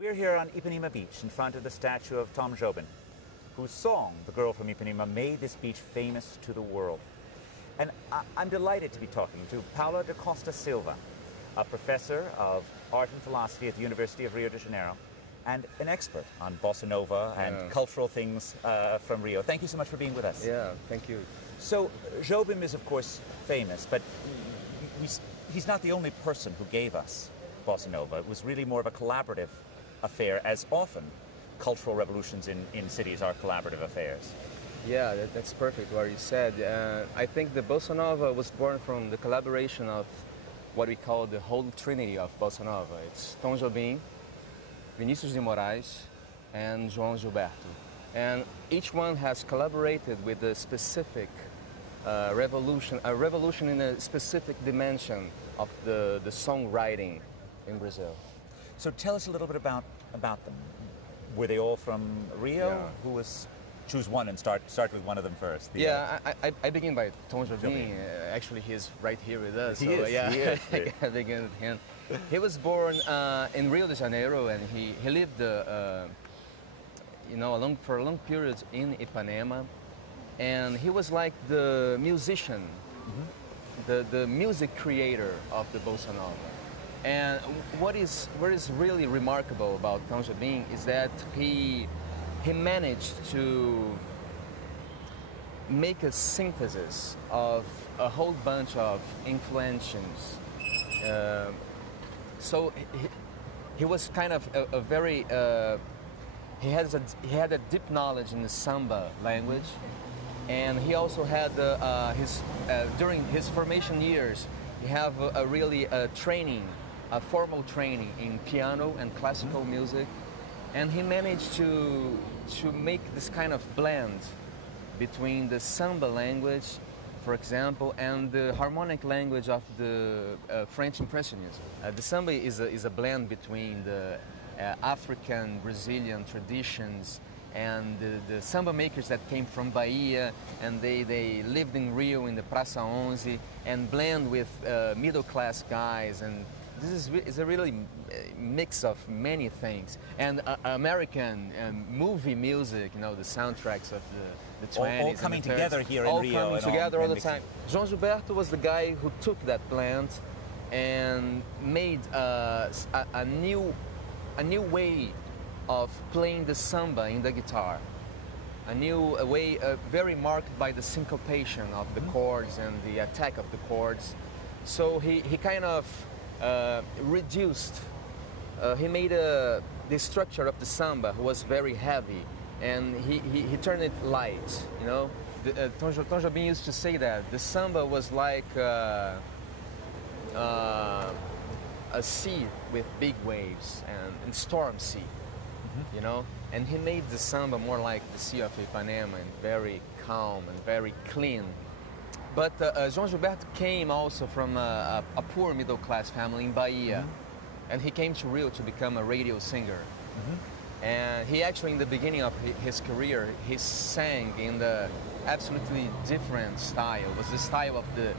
We're here on Ipanema Beach in front of the statue of Tom Jobim, whose song, The Girl from Ipanema, made this beach famous to the world. And I'm delighted to be talking to Paulo da Costa Silva, a professor of art and philosophy at the University of Rio de Janeiro, and an expert on Bossa Nova and cultural things from Rio. Thank you so much for being with us. Yeah, thank you. So, Jobim is, of course, famous, but he's not the only person who gave us Bossa Nova. It was really more of a collaborative affair, as often cultural revolutions in cities are collaborative affairs. Yeah, that's perfect what you said. I think the Bossa Nova was born from the collaboration of what we call the Holy Trinity of Bossa Nova. It's Tom Jobim, Vinícius de Moraes, and João Gilberto. And each one has collaborated with a specific revolution in a specific dimension of the songwriting in Brazil. So tell us a little bit about them. Were they all from Rio? Yeah. Who was? Choose one and start with one of them first. I begin by Tom Jobim. Actually, he's right here with us. He is. I begin with him. He was born in Rio de Janeiro, and he lived for a long period in Ipanema, and he was like the musician, the music creator of the Bossa Nova. And what is really remarkable about Tom Jobim is that he managed to make a synthesis of a whole bunch of influences. So he was kind of a very he had a deep knowledge in the samba language, and he also had during his formation years he have a formal training in piano and classical music, and he managed to make this kind of blend between the samba language, for example, and the harmonic language of the French Impressionism. The samba is a blend between the African, Brazilian traditions and the samba makers that came from Bahia, and they lived in Rio in the Praça 11 and blend with middle-class guys, and this is a really mix of many things. And American movie music, the soundtracks of the 20s. All coming together here in Rio. All coming together all the time. João Gilberto was the guy who took that blend and made a new way of playing the samba in the guitar. A new way very marked by the syncopation of the chords and the attack of the chords. So he kind of reduced, he made the structure of the samba was very heavy, and he turned it light, Tom Jobim used to say that the samba was like a sea with big waves and storm sea, and he made the samba more like the Sea of Ipanema, and very calm and very clean. But João Gilberto came also from a poor middle-class family in Bahia, and he came to Rio to become a radio singer. And he actually, in the beginning of his career, he sang in the absolutely different style. It was the style of the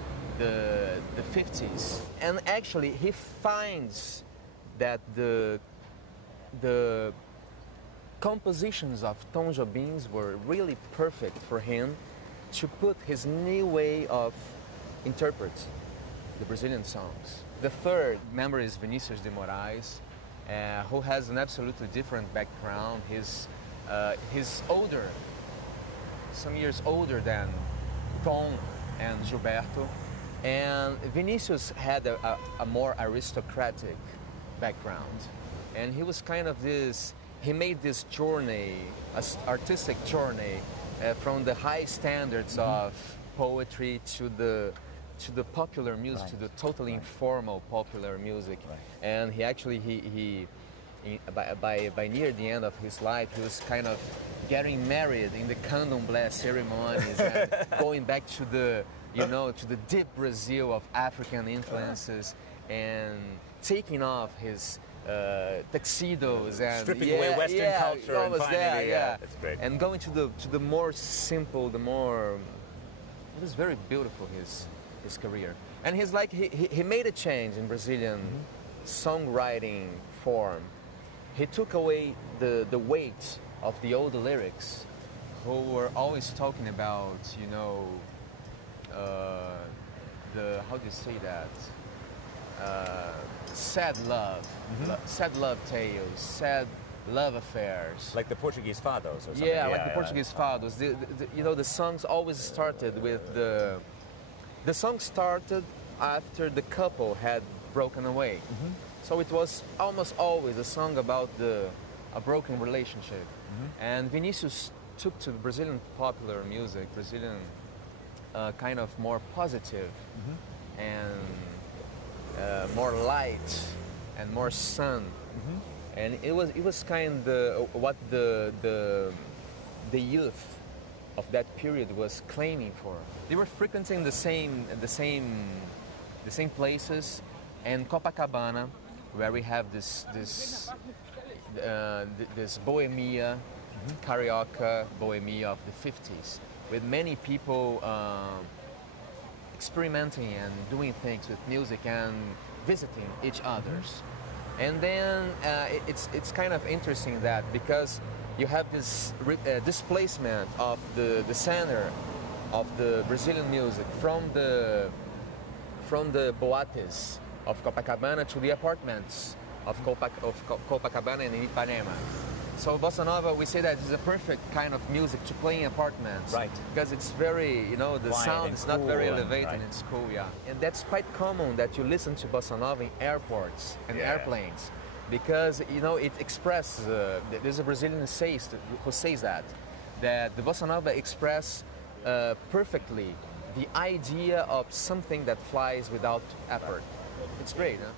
50s. And actually, he finds that the compositions of Tom Jobim were really perfect for him to put his new way of interpret the Brazilian songs. The third member is Vinícius de Moraes, who has an absolutely different background. He's older, some years older than Tom and Gilberto. And Vinícius had a more aristocratic background. And he was kind of he made this journey, artistic journey, from the high standards of poetry to the popular music, to the totally informal popular music. And he actually by near the end of his life, he was kind of getting married in the candomblé ceremonies and going back to the deep Brazil of African influences, and taking off his tuxedos and stripping away Western culture and finally, that's great. And going to the more simple, it was very beautiful, his career. And he made a change in Brazilian songwriting form, he took away the weight of the old lyrics, who were always talking about, you know, the, how do you say that? Sad love, sad love tales, sad love affairs. Like the Portuguese fados or something. Yeah, like the Portuguese fados. You know, the songs always started with the song started after the couple had broken away. So it was almost always a song about a broken relationship. And Vinicius took to Brazilian popular music, Brazilian kind of more positive and more light and more sun. And it was kind of what the youth of that period was claiming for. They were frequenting the same places, and Copacabana, where we have this bohemia, carioca bohemia of the 50s, with many people experimenting and doing things with music and visiting each other's. And then it's kind of interesting that because you have this displacement of the center of the Brazilian music from the boates of Copacabana to the apartments of Copacabana and Ipanema. So Bossa Nova, we say that is a perfect kind of music to play in apartments. Right. Because it's very, you know, the quiet sound is not cool very elevated, right. it's cool, yeah. And that's quite common that you listen to Bossa Nova in airports and airplanes. Because, you know, it expresses, there's a Brazilian who says that the Bossa Nova express perfectly the idea of something that flies without effort. It's great, huh?